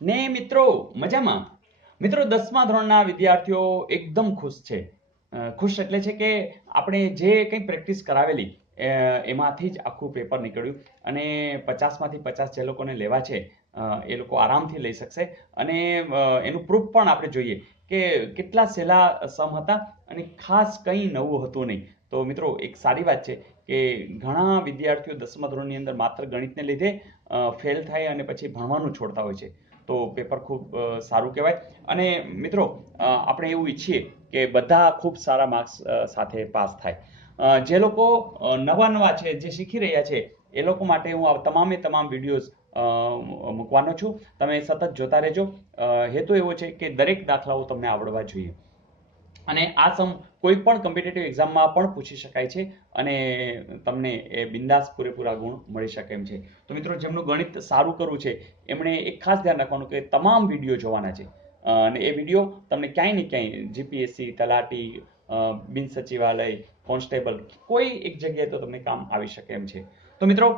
ને મિત્રો મજામાં? મિત્રો 10મા ધોરણના વિદ્યાર્થીઓ એકદમ ખુશ છે. ખુશ એટલે છે કે આપણે જે કંઈ પ્રેક્ટિસ કરાવેલી એમાંથી જ આખું પેપર નીકળ્યું અને 50માંથી 50 જે લોકોને લેવા છે એ લોકો આરામથી લઈ શકશે અને એનું પ્રૂફ પણ આપણે જોઈએ કે કેટલા સહેલા સમ હતા અને ખાસ કંઈ નવું હતું નહીં. તો મિત્રો એક સારી વાત છે કે ઘણા વિદ્યાર્થીઓ 10મા ધોરણની અંદર માત્ર ગણિતને લીધે ફેલ થાય અને પછી ભણવાનું છોડતા હોય છે. તો પેપર ખૂબ સારું કહેવાય અને મિત્રો આપણે એવું ઈચ્છીએ કે બધા ખૂબ સારા માર્ક્સ સાથે પાસ થાય. જે લોકો નવા નવા છે, જે શીખી રહ્યા છે, એ લોકો માટે હું આ તમામ વિડીયોઝ મૂકવાનો છું. તમે સતત જોતા રહેજો. હેતુ એવો છે કે દરેક દાખલાઓ તમને આવડવા જોઈએ અને આ સમ કોઈ પણ કોમ્પિટિટિવ એક્ઝામમાં પણ પૂછી શકાય છે અને તમને એ બિંદાસ પૂરેપૂરા ગુણ મળી શકે એમ છે. તો મિત્રો જેમનું ગણિત સારું કરવું છે એમણે એક ખાસ ધ્યાન રાખવાનું કે તમામ વિડીયો જોવાના છે અને એ વિડીયો તમને ક્યાંય ને ક્યાંય જીપીએસસી, તલાટી, બિન સચિવાલય, કોન્સ્ટેબલ કોઈ એક જગ્યાએ તો તમને કામ આવી શકે એમ છે. તો મિત્રો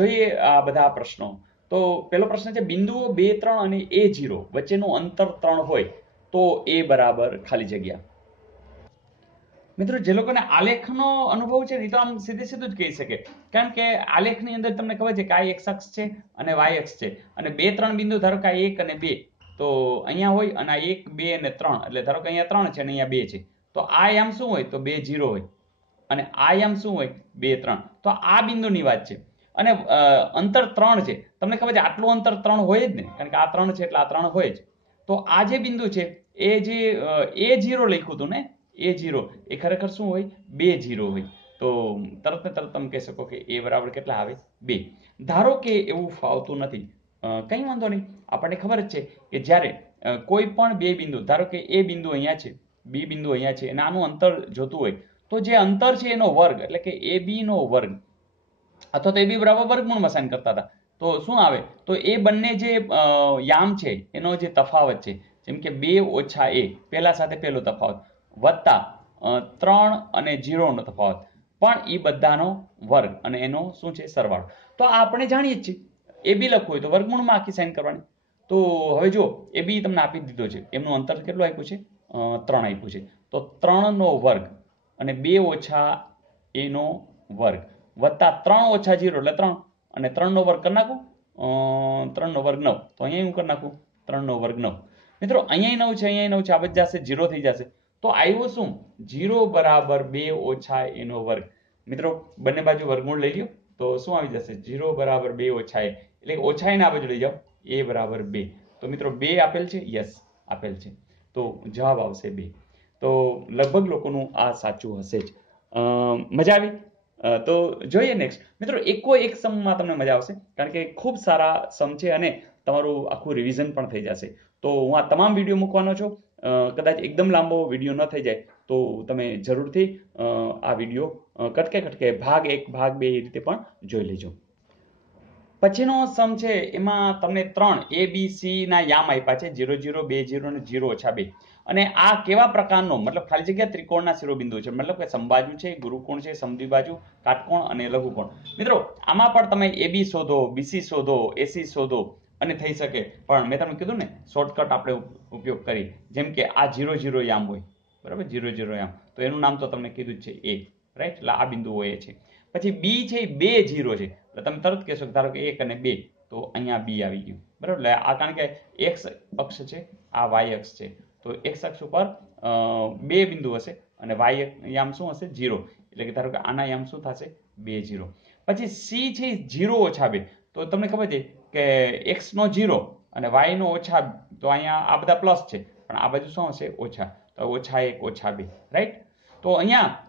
જોઈએ આ બધા પ્રશ્નો. તો પહેલો પ્રશ્ન છે બિંદુઓ 2, 3 અને A0 વચ્ચેનું અંતર 3 હોય તો A બરાબર ખાલી જગ્યા. મિત્રો જે લોકોને આલેખનો અનુભવ છે ને તો આમ સીધું જ કહી શકે, કારણ કે આલેખની અંદર તમને ખબર છે કે આ x અક્ષ છે અને y અક્ષ છે અને 2, 3 બિંદુ ધારો કે 1 અને 2 તો અહીંયા હોય અને આ 1, 2 અને 3 એટલે ધારો કે અહીંયા 3 છે અને અહીંયા 2 છે તો આ આમ શું હોય તો 2, 0 હોય અને આ આમ શું હોય 2, 3 તો આ બિંદુની વાત છે અને અંતર 3 છે. તમને ખબર છે આટલું અંતર 3 હોય જ ને, કારણ કે આ 3 છે એટલે આ 3 હોય જ. તો આ જે બિંદુ છે એ જે A0 લખ્યું હતું ને A0 એ ખરેખર શું હોય 2, 0 હોય. તો તરત ને તરત તમે કહી શકો કે A બરાબર કેટલા આવે 2. ધારો કે એવું ફાવતું નથી, કંઈ વાંધો નહીં. આપણને ખબર જ છે કે જ્યારે કોઈ પણ બે બિંદુ, ધારો કે A બિંદુ અહીંયા છે, B બિંદુ અહીંયા છે અને આનું અંતર જોતું હોય તો જે અંતર છે એનો વર્ગ એટલે કે AB નો વર્ગ અથવા તો AB બરાબર વર્ગમૂળમાં સાઇન કરતા હતા તો શું આવે તો એ બંને જે યામ છે એનો જે તફાવત છે, જેમ કે 2 ઓછા A પહેલા સાથે પહેલો તફાવત વત્તા 3 અને 0 નો તફાવત પણ એ બધાનો વર્ગ અને એનો શું છે સરવાળો. તો આપણે જાણીએ જ છીએ AB લખવું હોય તો વર્ગમૂળમાં આખી સાઇન કરવાની. તો હવે જો AB તમને આપી દીધો છે, એમનું અંતર કેટલું આપ્યું છે 3 આપ્યું છે તો 3 નો વર્ગ અને 2 ઓછા A નો વર્ગ વત્તા 3 ઓછા 0 એટલે 3 અને 3 નો વર્ગ કરી નાખું 3 નો વર્ગ 9 તો અહીંયા હું કરી નાખું 3 નો વર્ગ 9. મિત્રો અહીંયા 9 છે અહીંયા 9 છે, આ બધી જશે 0 થઈ જશે તો આવ્યું શું 0 બરાબર 2 ઓછા A નો વર્ગ. મિત્રો બંને બાજુ વર્ગમૂળ લઈ લ્યો તો શું આવી જશે 0 બરાબર 2 ઓછા A એટલે ઓછા A ના બાજુ લઈ જાઓ A બરાબર 2. તો મિત્રો 2 આપેલ છે, યસ આપેલ છે તો જવાબ આવશે 2. તો લગભગ લોકોનું આ સાચું હશે જ. મજા આવી? તો જોઈએ નેક્સ્ટ. મિત્રો એક સમમાં તમને મજા આવશે કારણ કે ખૂબ સારા સમ છે અને તમારું આખું રિવિઝન પણ થઈ જશે. તો હું આ તમામ વિડીયો મૂકવાનો છું. કદાચ એકદમ લાંબો વિડીયો ન થઈ જાય તો તમે જરૂરથી આ વિડીયો કટકે ભાગ 1 ભાગ 2 એ રીતે પણ જોઈ લેજો. પછીનો સમ છે એમાં તમને 3 A B C ના યામ આપ્યા છે 0, 0, 2, 0 અને 0 ઓછા 2 અને આ કેવા પ્રકારનો મતલબ ખાલી જગ્યા ત્રિકોણના શિરોબિંદુ છે, મતલબ કે સમબાજુ છે, ગુરુકોણ છે, સમદ્વિબાજુ, કાટકોણ અને લઘુકોણ. મિત્રો આમાં પણ તમે AB શોધો, BC શોધો, AC શોધો અને થઈ શકે પણ મેં તમને કીધું ને શોર્ટકટ આપણે ઉપયોગ કરી, જેમ કે આ 0, 0 યામ હોય બરાબર 0, 0 યામ તો એનું નામ તો તમને કીધું જ છે A, રાઈટ? એટલે આ બિંદુ હોય છે. પછી B છે 2, 0 છે એટલે તમે તરત કહેશો ધારો કે 1 અને 2 તો અહીંયા B આવી ગયું બરાબર. એટલે આ કારણ કે X અક્ષ છે, આ Y અક્ષ છે તો X અક્ષ ઉપર બે બિંદુ હશે અને Y યામ શું હશે 0 એટલે કે ધારો કે આના યામ શું થશે 2, 0. પછી C છે 0 ઓછા 2 તો તમને ખબર છે કે X નો 0 અને Y નો ઓછા, તો અહીંયા આ બધા પ્લસ છે પણ આ બાજુ શું હશે ઓછા, તો ઓછા 1 ઓછા 2, રાઈટ? તો અહીંયા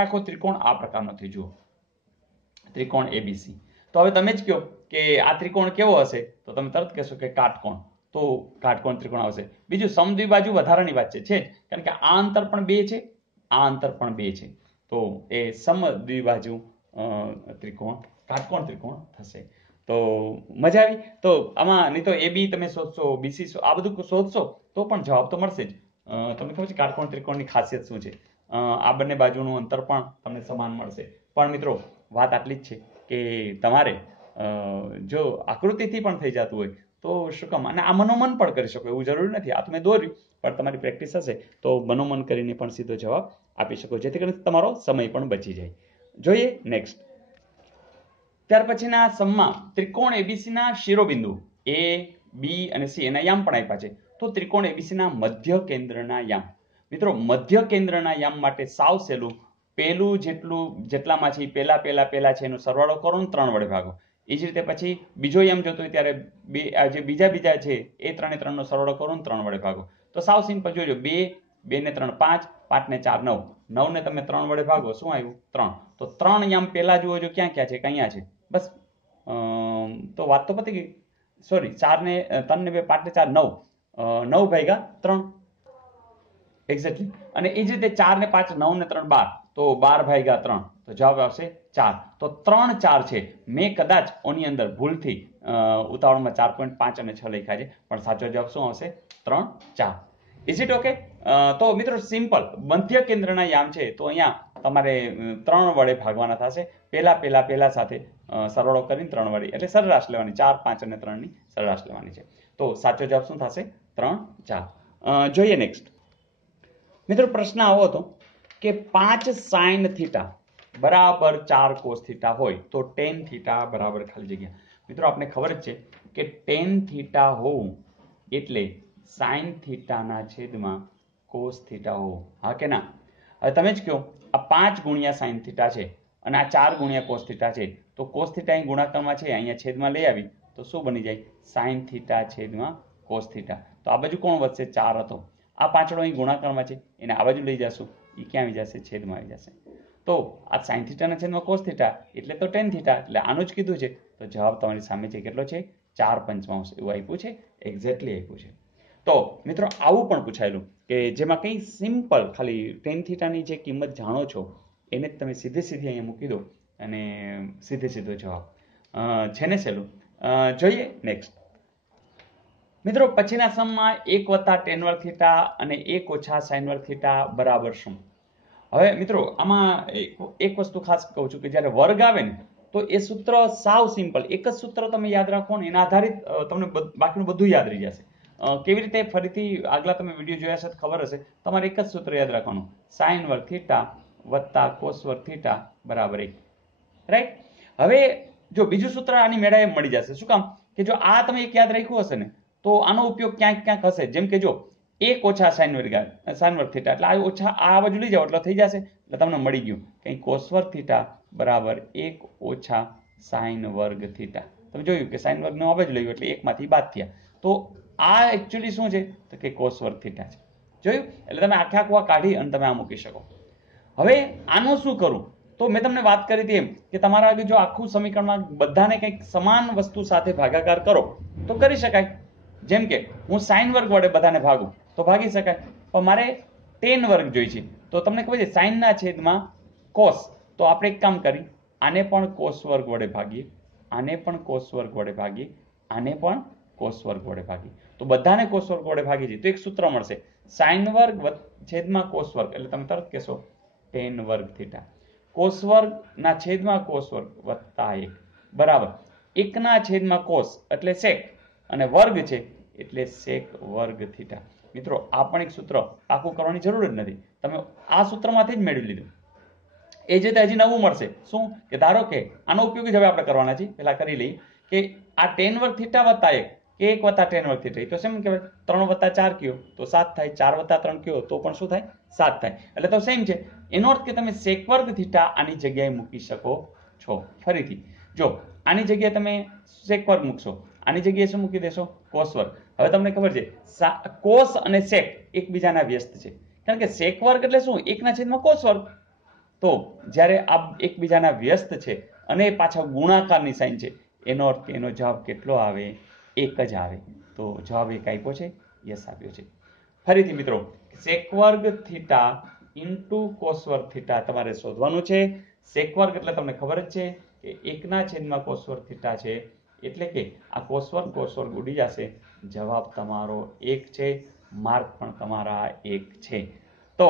આખો ત્રિકોણ આ પ્રકારનો થઈ જુઓ ત્રિકોણ ABC. તો હવે તમે જ કહો કે આ ત્રિકોણ કેવો હશે તો તમે તરત કહેશો કે કાટકોણ, તો કાટકોણ ત્રિકોણ આવશે. બીજું સમદ્વિબાજુ વધારાની વાત છે જ, કારણ કે આ અંતર પણ 2 છે, આ અંતર પણ 2 છે તો એ સમદ્વિબાજુ ત્રિકોણ કાટકોણ ત્રિકોણ થશે. તો મજા આવી? તો આમાં નહીં તો AB તમે શોધશો, BC આ બધું શોધશો તો પણ જવાબ તો મળશે જ. તમને ખબર છે કાટકોણ ત્રિકોણની ખાસિયત શું છે? આ બંને બાજુનું અંતર પણ તમને સમાન મળશે. પણ મિત્રો વાત આટલી જ છે કે તમારે જો આકૃતિથી પણ થઈ જતું હોય તો શું કામ? અને આ મનોમન પણ કરી શકો, એવું જરૂરી નથી. આ તો મેં દોર્યું, પણ તમારી પ્રેક્ટિસ હશે તો મનોમન કરીને પણ સીધો જવાબ આપી શકો, જેથી કરીને તમારો સમય પણ બચી જાય. જોઈએ નેક્સ્ટ. ત્યાર પછીના સમમાં ત્રિકોણ એબીસી ના શિરોબિંદુ એ, બી અને સી એના યામ પણ આપ્યા છે. તો ત્રિકોણ એબીસી ના મધ્ય કેન્દ્રના યામ. મિત્રો, મધ્ય કેન્દ્રના યામ માટે સાવ સહેલું, પેલું જેટલામાં છે પેલા છે એનો સરવાળો કરો ને 3 વડે ભાગો. એ જ રીતે પછી બીજો યામ જોતો હોય ત્યારે જે બીજા છે એ 3 નો સરવાળો કરો ને 3 વડે ભાગો. તો સાવ સિમ્પલ જોજો, 2 ને 3 5, 5 ને 4 9, 9 ને તમે 3 વડે ભાગો, શું આવ્યું? 3. તો 3 યામ પેલા જુઓ જો ક્યાં ક્યાં છે, કયા છે, બસ. તો વાત તો પતી ગઈ. સોરી, 4 ને 3 ને 2 5 ને 4 9, 9 ભાગ્યા 3 એક્ઝેક્ટલી. અને એ જ રીતે 4 ને 5 9 ને 3 12, તો 12 ભાગ્યા 3, તો જવાબ આવશે 4. તો 3 4 છે. મેં કદાચ ઓની અંદર ભૂલથી ઉતાવળમાં 4.5 અને 6 લખ્યા છે, પણ સાચો જવાબ શું આવશે? 3 4. Is it okay? તો મિત્રો સિમ્પલ મધ્ય કેન્દ્રના યામ છે તો અહીંયા તમારે 3 વડે ભાગવાના થશે. પેલા સાથે સરવાળો કરીને 3 વડે, એટલે સરેરાશ લેવાની, 4 5 અને 3 ની સરેરાશ લેવાની છે. તો સાચો જવાબ શું થશે? 3 4. જોઈએ નેક્સ્ટ. મિત્રો, પ્રશ્ન આવો હતો કે 5 sin થીટા બરાબર 4 cos થીટા હોય તો tan થીટા બરાબર ખાલી જગ્યા. મિત્રો, આપને ખબર જ છે કે tan થીટા હોવું એટલે sin થીટાના છેદમાં cos થીટા હોવું. હા કે ના? હવે તમે જ કહો, આ 5 ગુણ્યા sin થીટા છે અને આ 4 ગુણ્યા cos થીટા છે, તો cos થીટા અહીં ગુણાકારમાં છે, અહીંયા છેદમાં લઈ આવી તો શું બની જાય? sin થીટા છેદમાં cos થીટા. તો આ બાજુ કોણ વધશે? 4 હતો. આ પાછળ અહીં ગુણાકારમાં છે, એને આ બાજુ લઈ જશું, એ ક્યાં આવી જશે? છેદમાં આવી જશે. તો આ sin થીટાના છેદમાં cos થીટા એટલે તો tan થીટા, એટલે આનું જ કીધું છે. તો જવાબ તમારી સામે છે, કેટલો છે? 4/5 એવું આપ્યું છે, એક્ઝેક્ટલી આપ્યું છે. તો મિત્રો, આવું પણ પૂછાયેલું કે જેમાં કંઈ સિમ્પલ ખાલી tan થીટાની જે કિંમત જાણો છો એને જ તમે સીધી અહીંયા મૂકી દો અને સીધો જવાબ છે ને સહેલું. જોઈએ નેક્સ્ટ. મિત્રો, પછીના સમમાં 1 + tan વર્ગ થીટા અને 1 - sin વર્ગ થીટા બરાબર શું? હવે મિત્રો, આમાં એક વસ્તુ ખાસ કહું છું કે જ્યારે વર્ગ આવે ને તો એ સૂત્ર સાવ સિમ્પલ, એક જ સૂત્ર તમે યાદ રાખો ને એના આધારિત તમને બાકીનું બધું યાદ રહી જશે. કેવી રીતે? ફરીથી આગલા તમે વિડીયો જોયા હશે તો ખબર હશે. તમારે એક જ સૂત્ર યાદ રાખવાનું, sin વર્ગ થીટા વત્તા cos વર્ગ થીટા બરાબર 1. રાઈટ? હવે જો બીજું સૂત્ર આની મેળાએ મળી જશે. શું કામ? કે જો આ તમે એક યાદ રાખ્યું હશે ને તો આનો ઉપયોગ ક્યાંક હશે. જેમ કે જો 1 - sin વર્ગ થીટા, એટલે આ ઓછા આ બાજુ લઈ જાઓ એટલે થઈ જશે, એટલે તમને મળી ગયું કે cos વર્ગ થીટા બરાબર 1 - sin વર્ગ થીટા. તમે જોયું કે sin વર્ગનો આ બાજુ લઈ એટલે 1 માંથી બાદ થયા. તો આ એકચ્યુઅલી શું છે? તો કે cos વર્ગ થીટા છે. જોયું? એટલે તમે આખા કાઢી અને તમે આ મૂકી શકો. હવે આનું શું કરું? તો મેં તમને વાત કરી હતી એમ કે તમારા જો આખું સમીકરણમાં બધાને કંઈક સમાન વસ્તુ સાથે ભાગાકાર કરો તો કરી શકાય. જેમ કે હું sin વર્ગ વડે બધાને ભાગું તો ભાગી શકાય, પણ મારે tan વર્ગ જોઈએ છે. તો તમને ખબર છે sin ના છેદમાં cos, તો આપણે એક કામ કરી, આને પણ cos વર્ગ વડે ભાગીએ, આને પણ cos વર્ગ વડે ભાગીએ, આને પણ cos વર્ગ વડે ભાગીએ. તો બધાને cos વર્ગ વડે ભાગી જઈએ તો એક સૂત્ર મળશે, sin વર્ગ છેદમાં cos વર્ગ, એટલે તમે તરત કહેશો tan વર્ગ થીટા. cos વર્ગ ના છેદમાં cos વર્ગ વત્તા 1 બરાબર 1 ના છેદમાં cos એટલે sec અને વર્ગ છે એટલે sec વર્ગ થીટા. મિત્રો, આ પણ એક સૂત્ર પાકું કરવાની જરૂર જ નથી, તમે આ સૂત્રમાંથી જ મેળવી લીધું. એ જ રીતે હજી નવું મળશે. શું? કે ધારો કે આનો ઉપયોગ જ હવે આપણે કરવાના છે. પહેલા કરી લઈએ કે આ tan વર્ગ થીટા વત્તા 1 કે 1 + tan વર્ગ થીટા, તો શેમ કહેવાય? 3 + 4 કયો તો 7 થાય, 4 + 3 કયો તો પણ શું થાય? 7 થાય. એટલે તો સેમ છે. એનો અર્થ કે તમે sec વર્ગ થીટા આની જગ્યાએ મૂકી શકો છો. ફરીથી જો આની જગ્યાએ તમે sec વર્ગ મૂકશો, આની જગ્યાએ શું મૂકી દેશો? cos વર્ગ. હવે તમને ખબર છે cos અને sec એકબીજાના વ્યસ્ત છે, કારણ કે sec વર્ગ એટલે શું? 1 / cos વર્ગ. તો જ્યારે આ એકબીજાના વ્યસ્ત છે અને પાછા ગુણાકારની સાઇન છે, એનો અર્થ કે એનો જવાબ કેટલો આવે? 1 જ આવે. તો જવાબ 1 આપ્યો છે, યસ આપ્યો છે. ફરીથી મિત્રો, sec વર્ગ થીટા ઇન્ટુ cos વર્ગ થીટા તમારે શોધવાનું છે. sec વર્ગ એટલે તમને ખબર જ છે કે 1 / cos વર્ગ થીટા છે, એટલે કે આ cos વર્ગ ઉડી જશે. જવાબ તમારો 1 છે, માર્ક પણ તમારા 1 છે. તો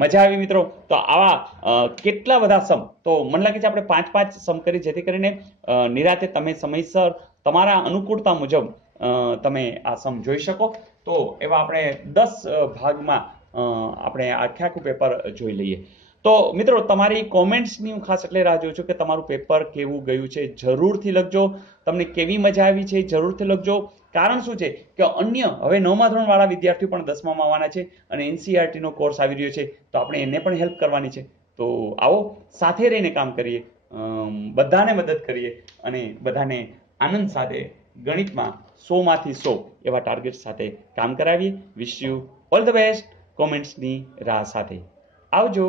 મજા આવી મિત્રો. તો આવા કેટલા બધા સમ, તો મને લાગે છે આપણે 5 સમ કરી, જેથી કરીને નિરાતે તમે સમયસર તમારા અનુકૂળતા મુજબ તમે આ સમ જોઈ શકો. તો એવા આપણે 10 ભાગમાં આપણે આખે આખું પેપર જોઈ લઈએ. તો મિત્રો તમારી કોમેન્ટ્સની હું ખાસ એટલે રાહ જોઉં છું કે તમારું પેપર કેવું ગયું છે જરૂરથી લખજો. તમને કેવી મજા આવી છે જરૂરથી લખજો. કારણ શું છે કે અન્ય હવે 9મા ધોરણવાળા વિદ્યાર્થીઓ પણ 10મામાં આવવાના છે અને NCERT નો કોર્સ આવી રહ્યો છે, તો આપણે એને પણ હેલ્પ કરવાની છે. તો આવો સાથે રહીને કામ કરીએ, બધાને મદદ કરીએ અને બધાને આનંદ સાથે ગણિતમાં 100માંથી 100 એવા ટાર્ગેટ સાથે કામ કરાવીએ. Wish you all the best. કોમેન્ટ્સની રાહ સાથે આવજો.